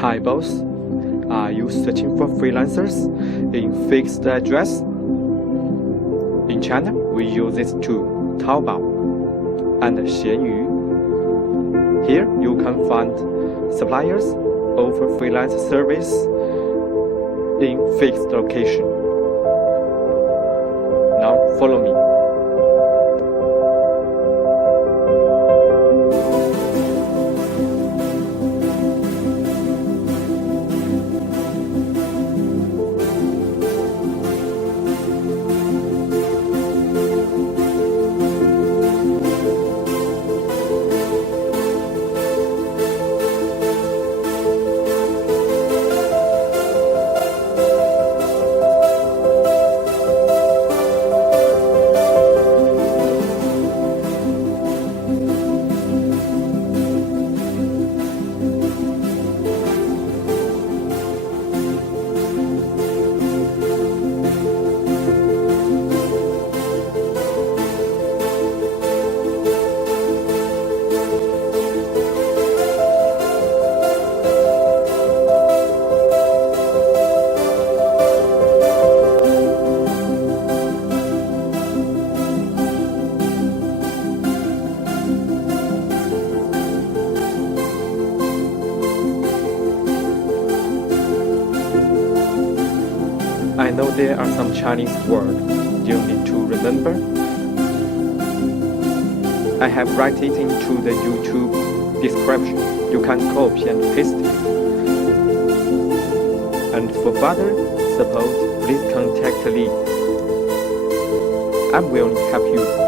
Hi boss, are you searching for freelancers in fixed address? In China, we use this tool, taobao and Xianyu. Here you can find suppliers offer freelance service in fixed location. Now follow me. I know there are some Chinese words you need to remember. I have write it into the YouTube description. You can copy and paste it. And for further support, please contact Lee. I'm willing to help you.